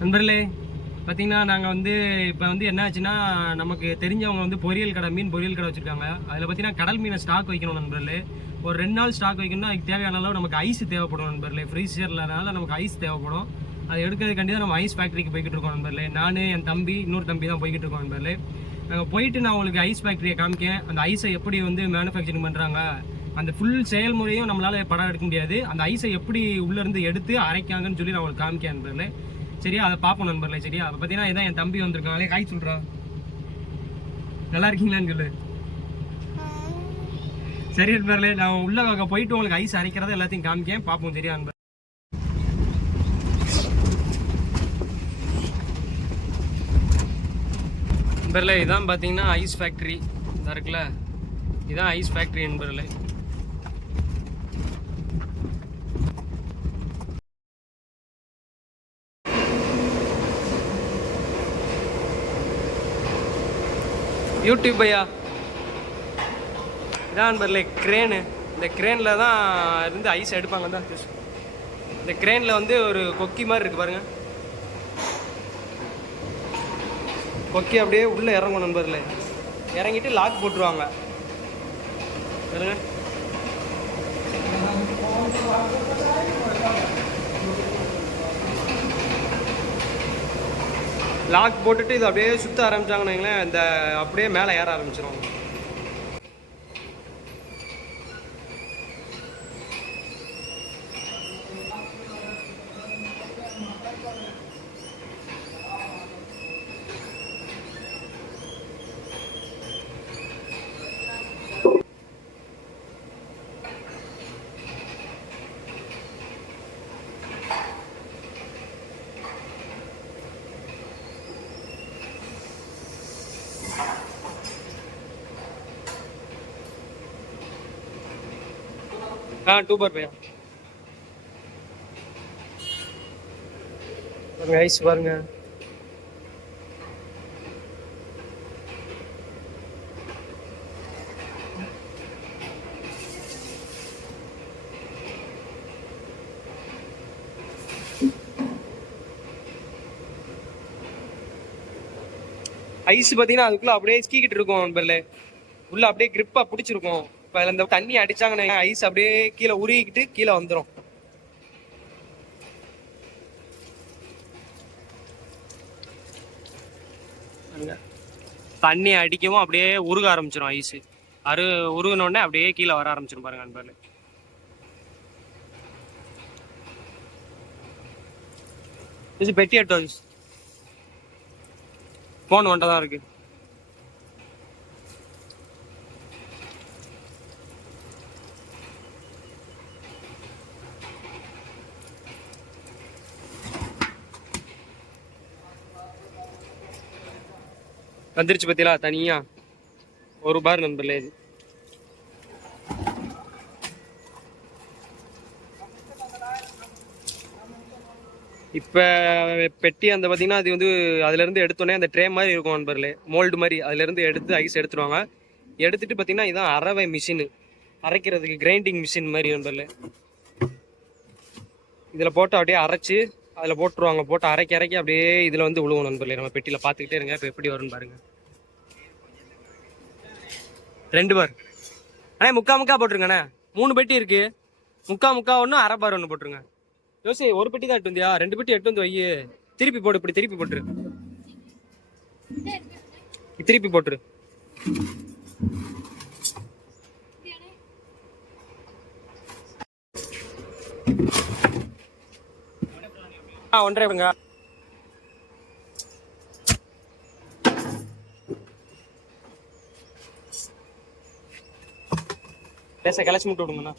நண்பர்களே பார்த்தீங்கன்னா நாங்கள் வந்து இப்போ வந்து என்ன ஆச்சுன்னா நமக்கு தெரிஞ்சவங்க வந்து பொரியல் கடை மீன் பொரியல் கடை வச்சுருக்காங்க. அதில் பார்த்தீங்கன்னா கடல் மீனை ஸ்டாக் வைக்கணும் நண்பர்களே. ஒரு 2 நாள் ஸ்டாக் வைக்கணும்னா அதுக்கு தேவையான அளவு நமக்கு ஐஸ் தேவைப்படும் நண்பர்களே. ஃப்ரீசர்லனால நமக்கு ஐஸ் தேவைப்படும். அதை எடுக்கிறதுக்காண்டி தான் நம்ம ஐஸ் ஃபேக்ட்ரிக்கு போய்கிட்டு இருக்கோம் நண்பர்களே. நான் என் தம்பி இன்னொரு தம்பி தான் போய்கிட்டு இருக்கோம் நண்பர்களே. நாங்கள் போயிட்டு நான் உங்களுக்கு ஐஸ் ஃபேக்ட்ரியை காமிக்கேன். அந்த ஐஸை எப்படி வந்து மேனுஃபேக்சரிங் பண்ணுறாங்க, அந்த ஃபுல் செயல்முறையும் நம்மளால் படம் எடுக்க முடியாது. அந்த ஐஸை எப்படி உள்ளேருந்து எடுத்து அரைக்காங்கன்னு சொல்லி நான் உங்களுக்கு காமிக்கேன் நண்பர்களே. சரியா, அதை பார்ப்போம் நண்பர்களே. சரியா, அதை பார்த்தீங்கன்னா இதான் என் தம்பி வந்திருக்காங்களே. காய் சொல்கிறா, நல்லா இருக்கீங்களான்னு சொல்லு. சரி நண்பர்களே, நான் உள்ள போயிட்டு உங்களுக்கு ஐஸ் அரைக்கிறத எல்லாத்தையும் காமிக்கேன், பார்ப்போம். சரியா நண்பர் நண்பர்களே, இதான் பார்த்தீங்கன்னா ஐஸ் ஃபேக்ட்ரி இதாக இருக்குல்ல, இதான் ஐஸ் ஃபேக்ட்ரி நண்பர்களே. யூடியூப் பையா இதான் நண்பர்களே க்ரேனு. இந்த க்ரேனில் தான் இருந்து ஐஸ் எடுப்பாங்க தான். இந்த க்ரேனில் வந்து ஒரு கொக்கி மாதிரி இருக்குது பாருங்கள். கொக்கி அப்படியே உள்ளே இறங்கும் நண்பர்களே. இறங்கிட்டு லாக் போட்டுருவாங்க பாருங்க. லாக் போட்டுட்டு இது அப்படியே சுற்ற ஆரம்பிச்சாங்கன்னு வைங்களேன், இந்த அப்படியே மேலே ஏற ஆரம்பிச்சிடும். டூபர் பையா பாருங்க, ஐஸ் பாருங்க. ஐஸ் பார்த்தீங்கன்னா அதுக்குள்ள அப்படியே ஸ்கீக்கிட்டு இருக்கும் நண்பர்களே. உள்ள அப்படியே கிரிப்பா பிடிச்சிருக்கும். இப்போ அதில் இந்த தண்ணி அடிச்சாங்கன்னு ஐஸ் அப்படியே கீழே உருகிக்கிட்டு கீழே வந்துடும். தண்ணி அடிக்கவும் அப்படியே உருக ஆரம்பிச்சிடும் ஐஸு. உருகினோடனே அப்படியே கீழே வர ஆரம்பிச்சிடும் பாருங்க நண்பர்களே. பெட்டி எடுத்து ஃபோன் வந்துட்டு தான் இருக்கு. வந்துருச்சு பத்தியா தனியா ஒரு பார் நண்பர்களே. இது இப்போ பெட்டி அந்த பார்த்தீங்கன்னா அது வந்து அதுலேருந்து எடுத்தோடனே அந்த ட்ரே மாதிரி இருக்கும் நண்பர்களே, மோல்டு மாதிரி. அதுலேருந்து எடுத்து ஐஸ் எடுத்துருவாங்க. எடுத்துட்டு பார்த்தீங்கன்னா இதுதான் அரவை மிஷினு, அரைக்கிறதுக்கு கிரைண்டிங் மிஷின் மாதிரி நண்பர்களே. இதில் போட்டு அப்படியே அரைச்சி அதில் போட்டுருவாங்க. போட்டு அரைக்க அப்படியே இதில் வந்து விழுவும் நண்பர்களே. நம்ம பெட்டியில் பார்த்துக்கிட்டே இருங்க. இப்போ எப்படி வரும்னு பாருங்க. 2 பார் அண்ணே, முக்கா போட்டுருங்கண்ணே. 3 பெட்டி இருக்கு. முக்கா ஒன்று, அரை பார் ஒன்று போட்டுருங்க. யோசி, ஒரு பெட்டி தான் எட்டு வந்தியா? 2 பெட்டி எட்டு வந்து வை. திருப்பி போடு, இப்படி திருப்பி போட்டுரு. திருப்பி போட்டுரு. ஒன்றரை விடுங்க. பேச கிளச்சி மட்டும் விடுங்கண்ணா.